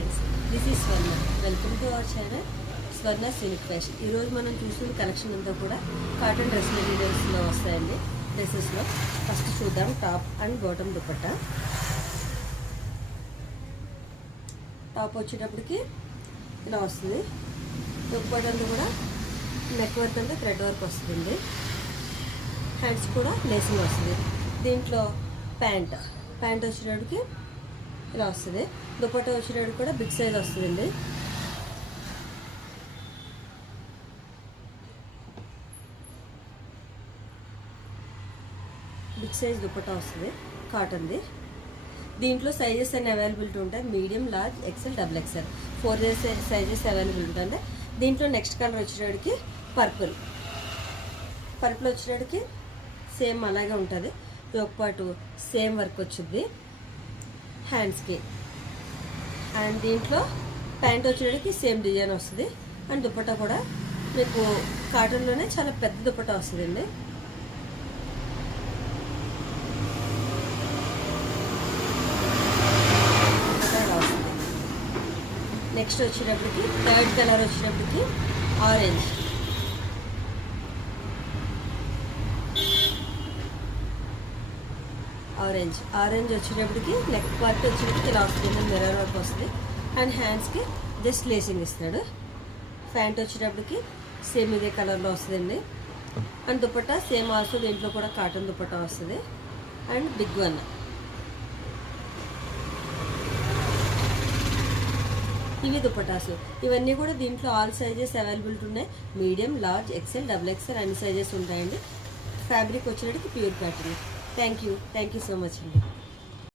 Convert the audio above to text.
Friends, this is Swarna. Welcome to our channel Swarna silk fashion. ఈరోజు మనం చూసిన collection అంతా కూడా కాటన్ డ్రెస్ మెటీరియల్స్లో వస్తాయండి. డ్రెస్సెస్లో ఫస్ట్ చూద్దాం top and bottom dupatta. Top వచ్చేటప్పటికి ఇలా వస్తుంది. దుపట్టంతా కూడా నెక్ వర్క్ అంతా థ్రెడ్ వర్క్ వస్తుంది. హ్యాండ్స్ కూడా లేసింగ్ వస్తుంది. దీంట్లో ప్యాంట్ వచ్చేటప్పటికి ఇలా వస్తుంది. దుపట్టా వచ్చేటప్పుడు కూడా బిగ్ సైజ్ వస్తుందండి. బిగ్ సైజ్ దుపట్టా వస్తుంది కాటన్ది. దీంట్లో సైజెస్ అన్ని అవైలబిలిటీ ఉంటాయి. Medium, large, XL, double XL 4 sizes available ఉంటుంది. దీంట్లో నెక్స్ట్ కలర్ వచ్చేటప్పటికి పర్పుల్ వచ్చేటప్పటికి సేమ్ అలాగే ఉంటుంది. ఒక పాటు సేమ్ వర్క్ వచ్చింది హ్యాండ్స్కి. అండ్ దీంట్లో ప్యాంట్ వచ్చేటికి సేమ్ డిజైన్ వస్తుంది. అండ్ దుపట్టా కూడా మీకు కాటన్లోనే చాలా పెద్ద దుపట్టా వస్తుందండి. నెక్స్ట్ వచ్చేటప్పటికి థర్డ్ కలర్ వచ్చేటప్పటికి ఆరెంజ్. ఆరెంజ్ వచ్చేటప్పటికి నెక్ పార్ట్ వచ్చేటప్పటికి ఇలా వస్తుంది. మిర్రర్ వర్క్ వస్తుంది. అండ్ హ్యాండ్స్కి జస్ట్ లేసింగ్ ఇస్తాడు. ప్యాంట్ వచ్చేటప్పటికి సేమ్ ఇదే కలర్లో వస్తుందండి. అండ్ దుపట్టా సేమ్ ఆల్సో దీంట్లో కూడా కాటన్ దుపట్టా వస్తుంది. And big one. ఇవి దుపటాసు. ఇవన్నీ కూడా దీంట్లో ఆల్ సైజెస్ అవైలబిలిటీ ఉన్నాయి. Medium, large, XL, double XL అన్ని సైజెస్ ఉంటాయండి. ఫ్యాబ్రిక్ వచ్చేటప్పటికి pure cotton. Thank you so much అండి.